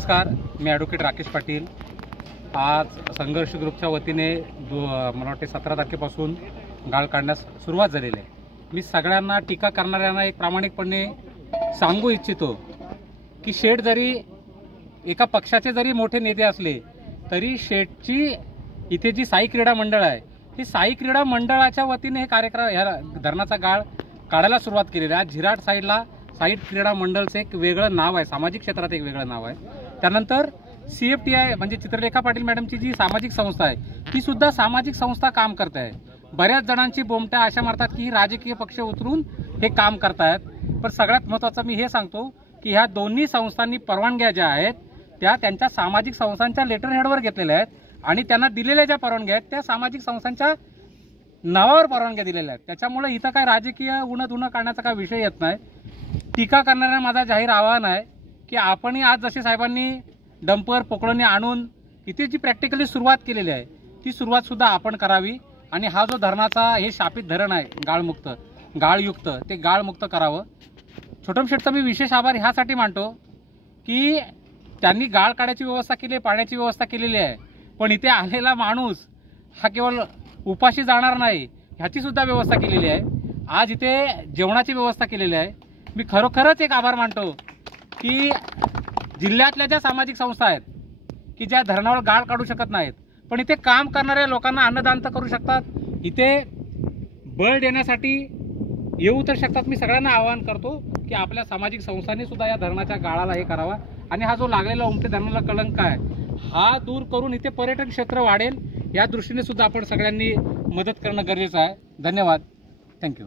नमस्कार, मी ॲडव्होकेट राकेश पाटील। आज संघर्ष ग्रुपच्या वतीने मला वाटते 17 तारखेपासून गाळ काढण्यास सुरुवात झालेली आहे। मी सगळ्यांना, टीका करणाऱ्यांना एक प्रामाणिकपणे सांगू इच्छितो की शेठ जरी एका पक्षाचे जरी मोठे नेते असले तरी शेठची इथे जी साई क्रीडा मंडळ आहे, ही साई क्रीडा मंडळाच्या वतीने हे कार्यक्रम, ह्या धरणाचा गाळ काढायला सुरुवात केलेली आहे। झिराट साईडला साई क्रीडा मंडळचं एक वेगळं नाव आहे, सामाजिक क्षेत्रात एक वेगळं नाव आहे। त्यानंतर CFTI म्हणजे चित्रलेखा पाटील मॅडमची जी सामाजिक संस्था आहे, ती सुद्धा सामाजिक संस्था काम करत आहे। बऱ्याच जणांची बोमट्या अशा मारतात की ही राजकीय पक्ष उतरून हे काम करतायत, पण सगळ्यात महत्त्वाचं मी हे सांगतो की ह्या दोन्ही संस्थांनी परवानग्या ज्या आहेत त्या त्यांच्या सामाजिक संस्थांच्या लेटर हेडवर घेतलेल्या आहेत आणि त्यांना दिलेल्या ज्या परवानग्या आहेत त्या सामाजिक संस्थांच्या नावावर परवानग्या दिलेल्या आहेत। त्याच्यामुळे इथं काय राजकीय उणं काढण्याचा काय विषय येत नाही। टीका करणाऱ्यांना माझा जाहीर आवाहन आहे की आपणही आज जसे साहेबांनी डंपर पोकळणी आणून इथे जी प्रॅक्टिकली सुरुवात केलेली आहे ती सुरुवात सुद्धा आपण करावी आणि हा जो धरणाचा हे शापित धरण आहे गाळयुक्त ते गाळमुक्त करावं। छोटम शेठचा मी विशेष आभार ह्यासाठी मानतो की त्यांनी गाळ काढायची व्यवस्था केली, पाण्याची व्यवस्था केलेली आहे, पण इथे आलेला माणूस हा केवळ उपाशी जाणार नाही ह्याची सुद्धा व्यवस्था केलेली आहे। आज इथे जेवणाची व्यवस्था केलेली आहे। मी खरोखरच एक आभार मानतो की जिल्ह्यातल्या ज्या सामाजिक संस्था आहेत की ज्या धरणावर गाळ काढू शकत नाहीत पण इथे काम करणाऱ्या लोकांना अन्नदान तर करू शकतात, इथे बळ देण्यासाठी येऊ तर शकतात। मी सगळ्यांना आवाहन करतो की आपल्या सामाजिक संस्थांनी सुद्धा या धरणाच्या गाळाला हे करावा आणि हा जो लागलेला उमटे धरणाला कलंक आहे हा दूर करून इथे पर्यटन क्षेत्र वाढेल या दृष्टीने सुद्धा आपण सगळ्यांनी मदत करणं गरजेचं आहे। धन्यवाद, थँक्यू।